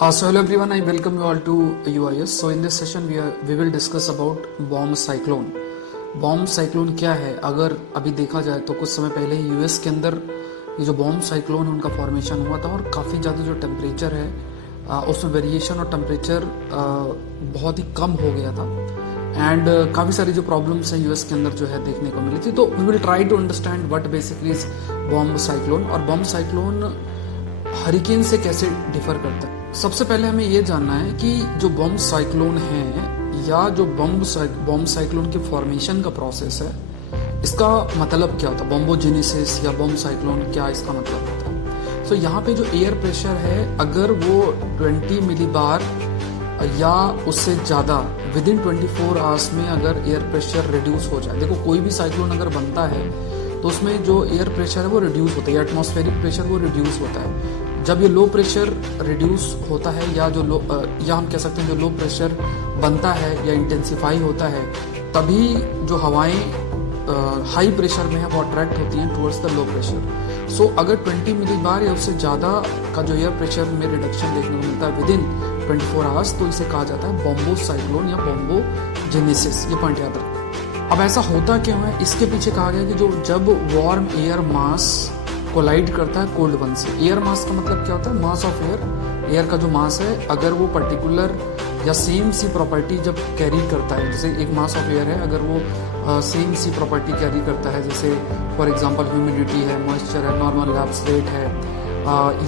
So hello everyone, I welcome you all to UIS. So in this session we will discuss about bomb cyclone. Bomb cyclone क्या है? अगर अभी देखा जाए तो कुछ समय पहले ही यूएस के अंदर ये जो बॉम्ब साइक्लोन है उनका फॉर्मेशन हुआ था और काफ़ी ज़्यादा जो टेम्परेचर है उसमें वेरिएशन और टेम्परेचर बहुत ही कम हो गया था एंड काफ़ी सारी जो प्रॉब्लम्स हैं यूएस के अंदर जो है देखने को मिली थी. तो we will try to understand what basically is bomb cyclone और बॉम्ब साइक्लोन हरिकेन से कैसे डिफर करता है. सबसे पहले हमें ये जानना है कि जो बॉम्ब साइक्लोन है या जो बॉम्ब साइक्लोन के फॉर्मेशन का प्रोसेस है इसका मतलब क्या होता है. बॉम्बोजेनेसिस या बॉम्ब साइक्लोन क्या इसका मतलब होता है. सो यहाँ पे जो एयर प्रेशर है अगर वो 20 मिलीबार या उससे ज़्यादा विद इन 24 आवर्स में अगर एयर प्रेशर रिड्यूस हो जाए. देखो कोई भी साइक्लोन अगर बनता है तो उसमें जो एयर प्रेशर है वो रिड्यूस होता है या एटमॉस्फेरिक प्रेशर वो रिड्यूस होता है. जब ये लो प्रेशर रिड्यूस होता है या जो लो या हम कह सकते हैं जो लो प्रेशर बनता है या इंटेंसिफाई होता है तभी जो हवाएं हाई प्रेशर में है वो अट्रैक्ट होती हैं टुवर्ड्स द लो प्रेशर. सो अगर 20 मिलीबार या उससे ज़्यादा का जो एयर प्रेशर में रिडक्शन देखने को मिलता है विद इन 24 आवर्स तो इसे कहा जाता है बॉम्बो साइक्लोन या बॉम्बोजेनेसिस. ये पॉइंट याद रखें. अब ऐसा होता क्यों है इसके पीछे कहा गया कि जब वार्म एयर मास कोलाइड करता है कोल्ड वन से. एयर मास का मतलब क्या होता है? Mass of air. एयर का जो मास है अगर वो पर्टिकुलर या सेम सी प्रॉपर्टी जब कैरी करता है, जैसे एक मास ऑफ एयर है अगर वो सेम सी प्रॉपर्टी कैरी करता है, जैसे फॉर एग्जांपल ह्यूमिडिटी है, मॉइस्चर है, नॉर्मल लैप्स रेट है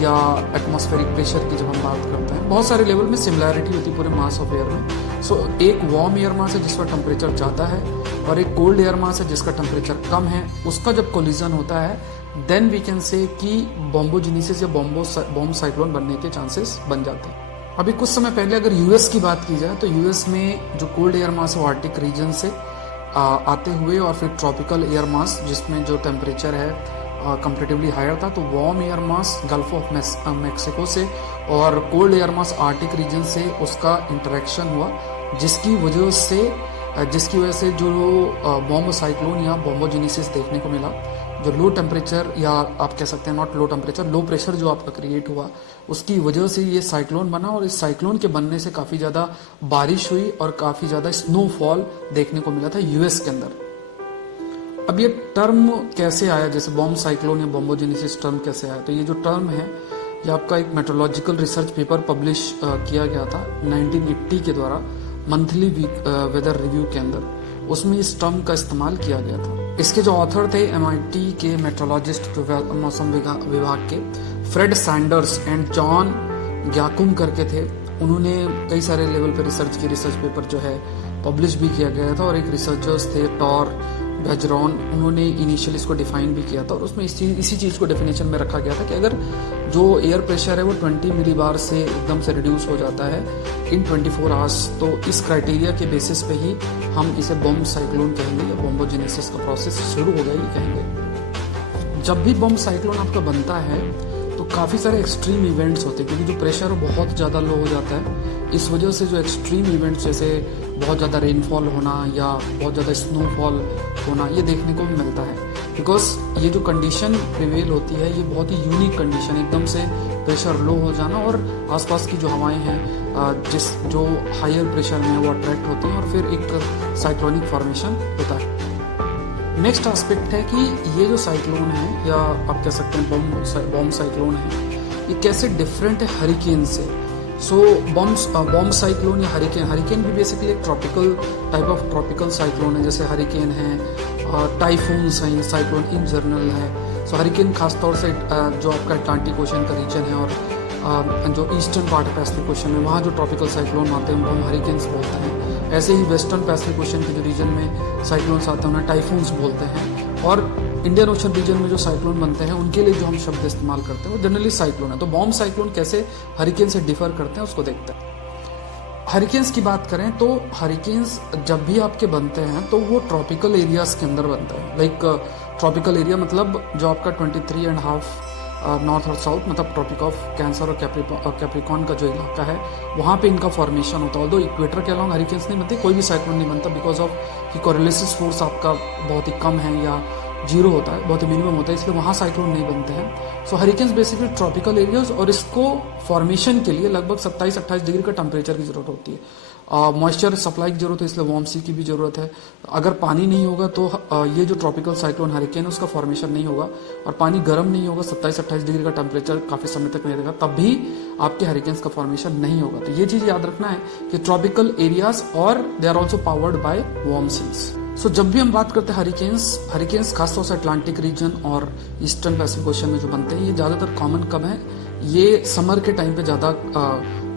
या एटमॉस्फेरिक प्रेशर की जब हम बात करते हैं बहुत सारे लेवल में सिमिलैरिटी होती है पूरे मास ऑफ एयर में. सो एक वार्म एयर मास है जिसका टेम्परेचर ज़्यादा है और एक कोल्ड एयर मास है जिसका टेम्परेचर कम है. उसका जब कोलिजन होता है देन वी कैन से कि बॉम्बोजेनेसिस या बॉम्ब साइक्लोन बनने के चांसेस बन जाते हैं. अभी कुछ समय पहले अगर यूएस की बात की जाए तो यूएस में जो कोल्ड एयर मास है वो आर्टिक रीजन से आते हुए और फिर ट्रॉपिकल एयर मास जिसमें जो टेम्परेचर है कंपेरेटिवली हायर था तो warm air mass gulf of Mexico से और cold air mass arctic region से उसका इंटरेक्शन हुआ जिसकी वजह से जो बॉम्ब साइक्लोन या बॉम्बोजेनेसिस देखने को मिला. जो लो टेम्परेचर या आप कह सकते हैं not low temperature, low pressure जो आपका क्रिएट हुआ उसकी वजह से ये साइक्लोन बना और इस साइक्लोन के बनने से काफ़ी ज़्यादा बारिश हुई और काफ़ी ज़्यादा स्नोफॉल देखने को मिला था यूएस के अंदर. अब ये टर्म कैसे आया, जैसे बॉम्ब साइक्लोन या बॉम्बोजेनेसिस टर्म कैसे आया? तो ये जो टर्म है ये आपका एक मेट्रोलॉजिकल रिसर्च पेपर पब्लिश किया गया था 1980 के द्वारा मंथली वेदर रिव्यू के अंदर. उसमें इस टर्म का इस्तेमाल किया गया था. इसके जो ऑथर थे MIT के मेट्रोलॉजिस्ट जो मौसम विभाग के फ्रेड सैंडर्स एंड जॉन ग्याकुम करके थे. उन्होंने कई सारे लेवल पर रिसर्च पेपर जो है पब्लिश भी किया गया था और एक रिसर्चर्स थे टॉर बेजरॉन, उन्होंने इनिशियली इसको डिफाइन भी किया था और उसमें इसी चीज़ को डेफिनेशन में रखा गया था कि अगर जो एयर प्रेशर है वो 20 मिलीबार से एकदम से रिड्यूस हो जाता है इन 24 आवर्स तो इस क्राइटेरिया के बेसिस पे ही हम इसे बॉम्ब साइक्लोन कहेंगे या बॉम्बोजेनेसिस का प्रोसेस शुरू हो गया ये कहेंगे. जब भी बॉम्ब साइक्लोन आपका बनता है तो काफ़ी सारे एक्सट्रीम इवेंट्स होते हैं क्योंकि जो प्रेशर बहुत ज़्यादा लो हो जाता है. इस वजह से जो एक्सट्रीम इवेंट्स जैसे बहुत ज़्यादा रेनफॉल होना या बहुत ज़्यादा स्नोफॉल होना ये देखने को भी मिलता है. बिकॉज ये जो कंडीशन प्रिवेल होती है ये बहुत ही यूनिक कंडीशन, एकदम से प्रेशर लो हो जाना और आसपास की जो हवाएं हैं जो हायर प्रेशर में वो अट्रैक्ट होती हैं और फिर एक साइक्लोनिक फॉर्मेशन होता है. नेक्स्ट एस्पेक्ट है कि ये जो साइक्लोन है या आप कह सकते हैं बॉम्ब साइक्लोन है ये कैसे डिफरेंट है हरिकेन से. सो बॉम्ब साइक्लोन या हरिकेन भी बेसिकली एक टाइप ऑफ ट्रॉपिकल साइक्लोन है. जैसे हरिकेन है, टाइफून्स हैं, साइक्लोन इन जनरल है. सो हरिकेन खासतौर से जो आपका अटलांटिक ओशन का रीजन है और जो eastern part of Pacific Ocean में वहाँ जो ट्रॉपिकल साइक्लोन आते हैं उनको हम हरिकेन्स बोलते हैं. ऐसे ही वेस्टर्न पैसिफिक ओशन के जो रीजन में साइक्लोन्स आते हैं उन्हें टाइफून्स बोलते हैं और इंडियन ओशन रीजन में जो साइक्लोन बनते हैं उनके लिए जो हम शब्द इस्तेमाल करते हैं वो जनरली साइक्लोन है. तो बॉम्ब साइक्लोन कैसे हरिकेन से डिफर करते हैं उसको देखते हैं. हरिकेन्स की बात करें तो हरिकेन्स जब भी आपके बनते हैं तो वो ट्रॉपिकल एरियाज के अंदर बनते हैं. लाइक ट्रॉपिकल एरिया मतलब जो आपका 23.5 नॉर्थ और साउथ मतलब ट्रॉपिक ऑफ कैंसर और कैप्रिकॉन का जो इलाका है वहाँ पे इनका फॉर्मेशन होता है. ऑल्दो इक्वेटर के अलॉन्ग हरिकेन्स नहीं बनते, कोई भी साइक्लोन नहीं बनता बिकॉज ऑफ कि कोरिलेसिस फोर्स आपका बहुत ही कम है या जीरो होता है, बहुत ही मिनिमम होता है, इसलिए वहाँ साइक्लोन नहीं बनते हैं। सो हरिकेन्स बेसिकली ट्रॉपिकल एरियाज, और इसको फॉर्मेशन के लिए लगभग 27-28 डिग्री का टेम्परेचर की जरूरत होती है। मॉइस्चर सप्लाई की जरूरत है, इसलिए वार्म सी की भी जरूरत है। अगर पानी नहीं होगा तो ये जो ट्रॉपिकल साइक्लोन हरिकेन उसका फॉर्मेशन नहीं होगा, और पानी गर्म नहीं होगा, 27-28 डिग्री का टेम्परेचर काफी समय तक नहीं रहेगा, तब भी आपके हरिकेन्स का फॉर्मेशन नहीं होगा। तो ये चीज याद रखना है कि ट्रॉपिकल एरियाज और they are also powered by warm seas. So जब भी हम बात करते हैं हरिकेन्स खासतौर से अटलांटिक रीजन और ईस्टर्न पैसिफिक ओशन में जो बनते हैं, ये ज्यादातर कॉमन कब है, ये समर के टाइम पे ज्यादा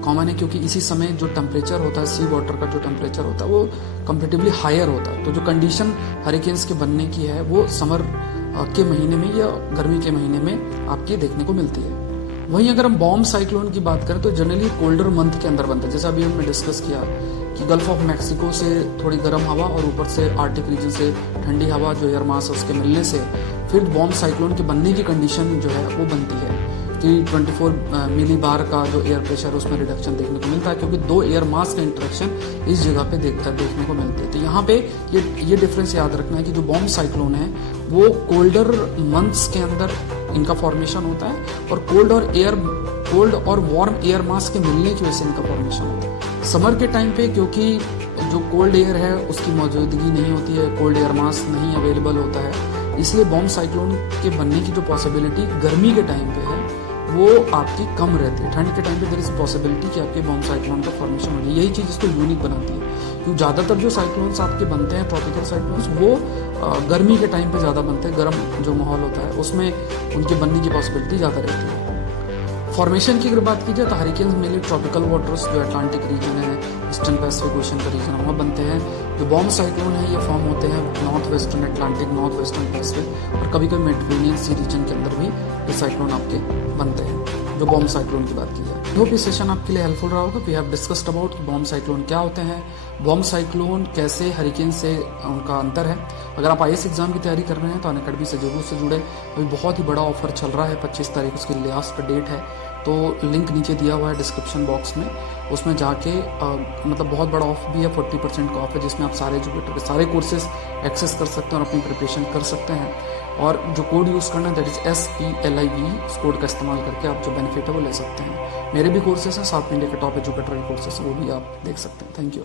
कॉमन है, क्योंकि इसी समय जो टेम्परेचर होता है, सी वाटर का जो टेम्परेचर होता है वो कंपेरेटिवली हायर होता है। तो जो कंडीशन हरिकेन्स के बनने की है वो समर के महीने में या गर्मी के महीने में आपकी देखने को मिलती है। वहीं अगर हम बॉम्ब साइक्लोन की बात करें तो जनरली कोल्डर मंथ के अंदर बनता है, जैसा अभी हमने डिस्कस किया कि गल्फ ऑफ मैक्सिको से थोड़ी गर्म हवा और ऊपर से आर्टिक रीजन से ठंडी हवा जो एयर मास है उसके मिलने से फिर बॉम्ब साइक्लोन के बनने की कंडीशन जो है वो बनती है कि 24 मिली बार का जो एयर प्रेशर उसमें रिडक्शन देखने को मिलता है, क्योंकि दो एयर मास का इंटरेक्शन इस जगह पे देखने को मिलते हैं। तो यहाँ पे ये डिफरेंस याद रखना है कि जो बॉम्ब साइक्लोन है वो कोल्डर मंथ्स के अंदर इनका फॉर्मेशन होता है, और कोल्ड और वार्म एयर मास के मिलने की वजह से इनका फॉर्मेशन होता है। समर के टाइम पे क्योंकि जो कोल्ड एयर है उसकी मौजूदगी नहीं होती है, कोल्ड एयर मास नहीं अवेलेबल होता है, इसलिए बॉम्ब साइक्लोन के बनने की जो पॉसिबिलिटी गर्मी के टाइम पे है वो आपकी कम रहती है। ठंड के टाइम पे देयर इज पॉसिबिलिटी कि आपके बॉम्ब साइक्लोन का फॉर्मेशन हो जाए। यही चीज़ इसको यूनिक बनाती है, क्योंकि ज़्यादातर जो साइक्लोन्स आपके बनते हैं ट्रॉपिकल साइक्लोन्स वो गर्मी के टाइम पे ज़्यादा बनते हैं, गर्म जो माहौल होता है उसमें उनके बनने की पॉसिबिलिटी ज़्यादा रहती है। फॉर्मेशन की अगर बात की जाए तो हरिकेन्स मेनली ट्रॉपिकल वाटर्स जो अटलांटिक रीजन है, ईस्टर्न पैसिफिक ओशन का रीजन वहाँ बनते हैं। जो बॉम्ब साइक्लोन है ये फॉर्म होते हैं north western Atlantic, north western Pacific और कभी कभी मेडिटेरेनियन सी रीजन के अंदर भी ये साइक्लोन आपके बनते हैं, जो बॉम्ब साइक्लोन की बात की जाए। होप ये सेशन आपके लिए हेल्पफुल रहा होगा। We have discussed about bomb cyclone क्या होते हैं, बॉम्ब साइक्लोन कैसे हरिकेन से उनका अंतर है। अगर आप IAS एग्जाम की तैयारी कर रहे हैं तो अनअकैडमी से जरूर से जुड़े। अभी बहुत ही बड़ा ऑफर चल रहा है, 25 तारीख उसकी लास्ट डेट है, तो लिंक नीचे दिया हुआ है डिस्क्रिप्शन बॉक्स में, उसमें जाके मतलब बहुत बड़ा ऑफ भी है, 40% का ऑफ है, जिसमें आप सारे एजुकेटर के सारे कोर्सेज एक्सेस कर सकते हैं और अपनी प्रिपरेशन कर सकते हैं। और जो कोड यूज़ करना है दैट इज SPLIE, इस कोड का इस्तेमाल करके आप जो बेनिफिट है वो ले सकते हैं। मेरे भी कोर्सेज हैं, साउथ इंडिया के टॉप एजुकेटर के कोर्सेज, वो भी आप देख सकते हैं। Thank you.